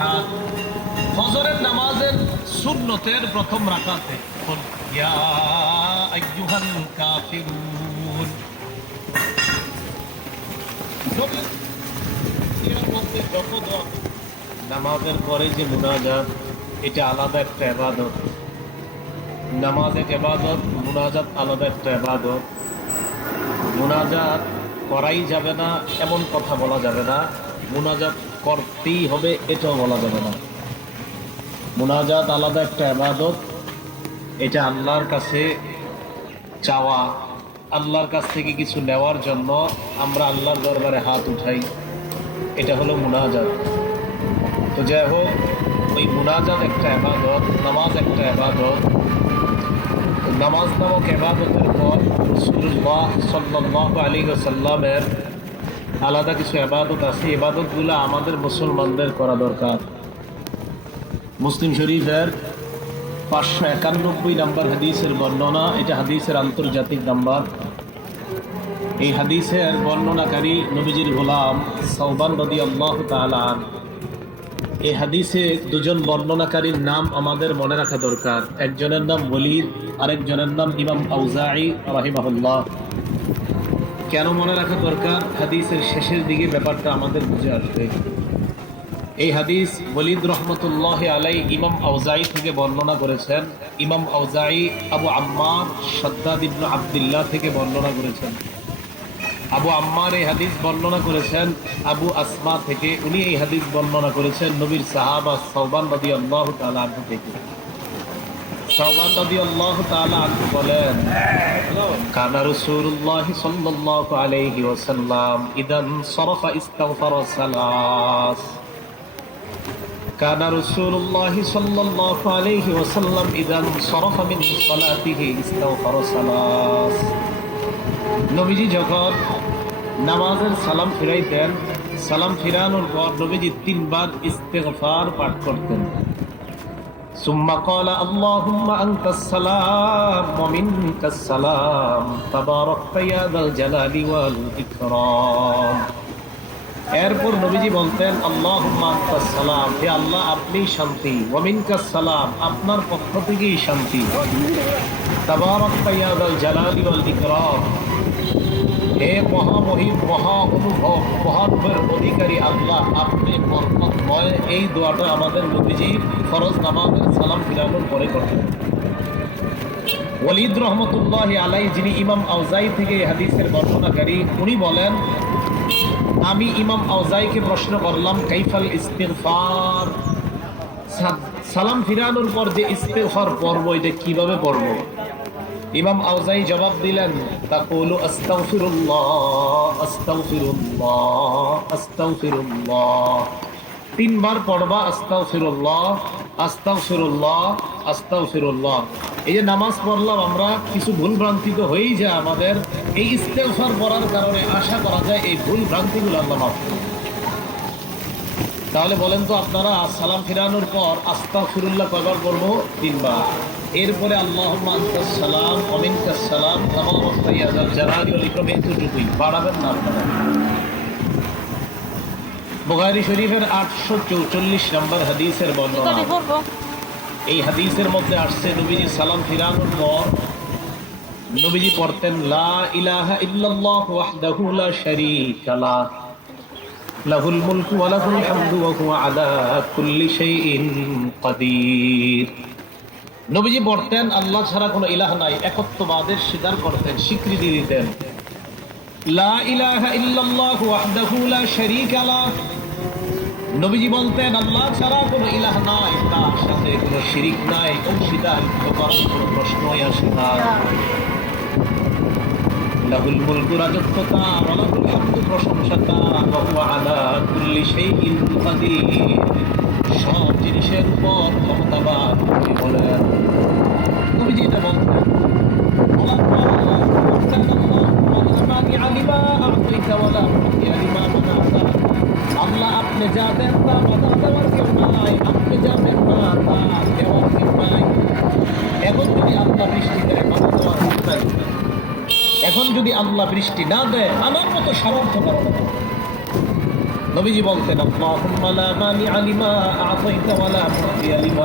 সাবিহাত। ফজরের নামাজের সুন্নতের প্রথম রাকাতে কুল ইয়া আইয়ুহাল কাফিরুন। নামাজের পরে যে মুনাজাত, এটা আলাদা একটা ইবাদত। নামাজ এক ইবাদত, মুনাজাত আলাদা একটা ইবাদত। মুনাজাত করাই যাবে না এমন কথা বলা যাবে না, মুনাজাত করতেই হবে এটাও বলা যাবে না। মুনাজাত আলাদা একটা ইবাদত, এটা আল্লাহর কাছে চাওয়া, আল্লাহর কাছ থেকে কিছু নেওয়ার জন্য আমরা আল্লাহর দরবারে হাত উঠাই, এটা হলো মুনাজাত। তো যাই হোক, ওই মুনাজাত একটা ইবাদত, নামাজ একটা ইবাদত। নামাজ নামক ইবাদতের পর রাসূলুল্লাহ সাল্লাল্লাহু আলাইহি ওয়াসাল্লামের আলাদা কিছু ইবাদত আছে। ইবাদতগুলো আমাদের মুসলমানদের করা দরকার। মুসলিম শরীফের 591 নম্বর হাদিসের বর্ণনা, এটা হাদিসের আন্তর্জাতিক নাম্বার। এই হাদিসের বর্ণনাকারী নবীজির গোলাম সাওবান রাদিয়াল্লাহু তাআলা। এই হাদিসে দুজন বর্ণনাকারীর নাম আমাদের মনে রাখা দরকার। একজনের নাম ওলীদ, আরেকজনের নাম ইমাম আউজাঈ রাহিমাহুল্লাহ। কেন মনে রাখা দরকার? হাদিসের শেষের দিকে ব্যাপারটা আমাদের বুঝে আসবে। এই হাদিস ওলীদ রহমতুল্লাহ আলাইহি ইমাম আউজাঈ থেকে বর্ণনা করেছেন। ইমাম আউজাঈ আবু আম্মার শাদ্দাদ ইবনে আব্দুল্লাহ থেকে বর্ণনা করেছেন। আবু আম্মার এই হাদিস বর্ণনা করেছেন আবু আসমা থেকে। উনি এই হাদিস বর্ণনা করেছেন নবীর সাহাবা সাওবান রাদিয়াল্লাহু তাআলা আনহু থেকে। সাওবান রাদিয়াল্লাহু তাআলা আনহু বলেন, কানা রাসূলুল্লাহ সাল্লাল্লাহু আলাইহি ওয়াসাল্লাম ইদান সারাফা ইস্তাগফারা সালাস। কানা রাসূলুল্লাহ সাল্লাল্লাহু আলাইহি ওয়াসাল্লাম ইদান সারাফা মিন সালাতিহি ইস্তাগফারা সালাস। নবীজি যখন নামাজের সালাম ফিরাইতেন, সালাম ফিরানোর পর নবীজি 3 বার ইস্তিগফার পাঠ করতেন। সুম্মা ক্বালা আল্লাহুম্মা আনতাস সালাম ওয়া মিনকাস সালাম তাবারাকতা ইয়া যাল জালালি ওয়াল ইকরাম। এরপর নবীজি বলতেন, আল্লাহুম্মা আনতাস সালাম, হে আল্লাহ আপনি শান্তি, ওয়া মিনকাস সালাম, আপনার পক্ষ থেকেই শান্তি, তাবারাকতা ইয়া যাল জালালি ওয়াল ইকরাম, হে মহামহিম মহা অনুভব মহানুভবের অধিকারী আল্লাহ আপনি বরকতময়। এই দোয়াটা আমাদের নবীজি ফরজ নামাজের সালাম ফিরানোর পরে করতেন। ওলীদ রহমতুল্লাহ আলাইহি, যিনি ইমাম আউজাঈ থেকে হাদিসের বর্ণনাকারী, উনি বলেন, আমি ইমাম আউজাঈকে প্রশ্ন করলাম, কাইফাল ইস্তিগফার, সালাম ফিরানোর পর যে ইস্তিগফার পড়ব এটা কিভাবে পড়ব? ইমাম আউজাঈ জবাব দিলেন, তাকুলু আস্তাগফিরুল্লাহ আস্তাগফিরুল্লাহ আস্তাগফিরুল্লাহ, 3 বার পড়বা আস্তাগফিরুল্লাহ আস্তাগফিরুল্লাহ আস্তাগফিরুল্লাহ। এই যে নামাজ পড়লাম আমরা, কিছু ভুল ভ্রান্তি তো হয়েই যায় আমাদের। এই ইস্তিগফার পড়ার কারণে আশা করা যায় এই ভুল ভ্রান্তিগুলো আল্লাহ মাফ করবেন। তাহলে বলেন তো আপনারা, সালাম ফিরানোর পর আস্তাগফিরুল্লাহ কয়বার পড়বো? 3 বার। এরপরে আল্লাহুম্মা আনতাস সালাম ওয়া মিনকাস সালাম তাবারাকতা ইয়া যাল জালালি ওয়াল ইকরাম, এতটুকুই বাড়াবেন না আপনারা। বুখারী শরীফের 844 নম্বর হাদিসের বর্ণনা। এই হাদিসের মধ্যে আসছে, নবীজি সালাম ফিরানোর পর নবীজি পড়তেন, লা ইলাহা ইল্লাল্লাহ ওয়াহদাহু লা শারীকা লাহ লাহুল মুলকু ওয়া লাহুল হামদু ওয়া হুয়া আলা কুল্লি শাইইন কাদির। নবীজি পড়তেন, আল্লাহ ছাড়া কোনো ইলাহ নাই, একত্ববাদের স্বীকার করতেন, স্বীকৃতি দিতেন। লা ইলাহা ইল্লাল্লাহ ওয়াহদাহু লা শারীকা লাহ, নবীজি বলতেন আল্লাহ ছাড়া কোনো ইলাহ নাই, তার সাথে কোনো শিরিক নাই, অংশীদার করার কোনো প্রশ্নই আসে না। লাহুল মুলকু, রাজত্ব তার, ওয়া লাহুল হামদু, প্রশংসা তার, ওয়া হুয়া আলা কুল্লি শাইইন কাদির, সব জিনিসের উপর ক্ষমতাবান তিনি বলেন। নবীজি এটা বলতেন। আল্লাহ আপনি যা দেন তা বাধা দেওয়ার কেউ নাই, আপনি যা দেন না তা দেওয়ার কেউ নাই। এখন যদি আল্লাহ বৃষ্টি দেয়, বাধা দেওয়ার কেউ নাই। এখন যদি আল্লাহ বৃষ্টি না দেয়, আমার মতো সামর্থ্য কারণ নবীজি বলতেন আল্লাহুম্মা লা মানিআ লিমা আ'তাইতা ওয়া লা মু'তিয়া লিমা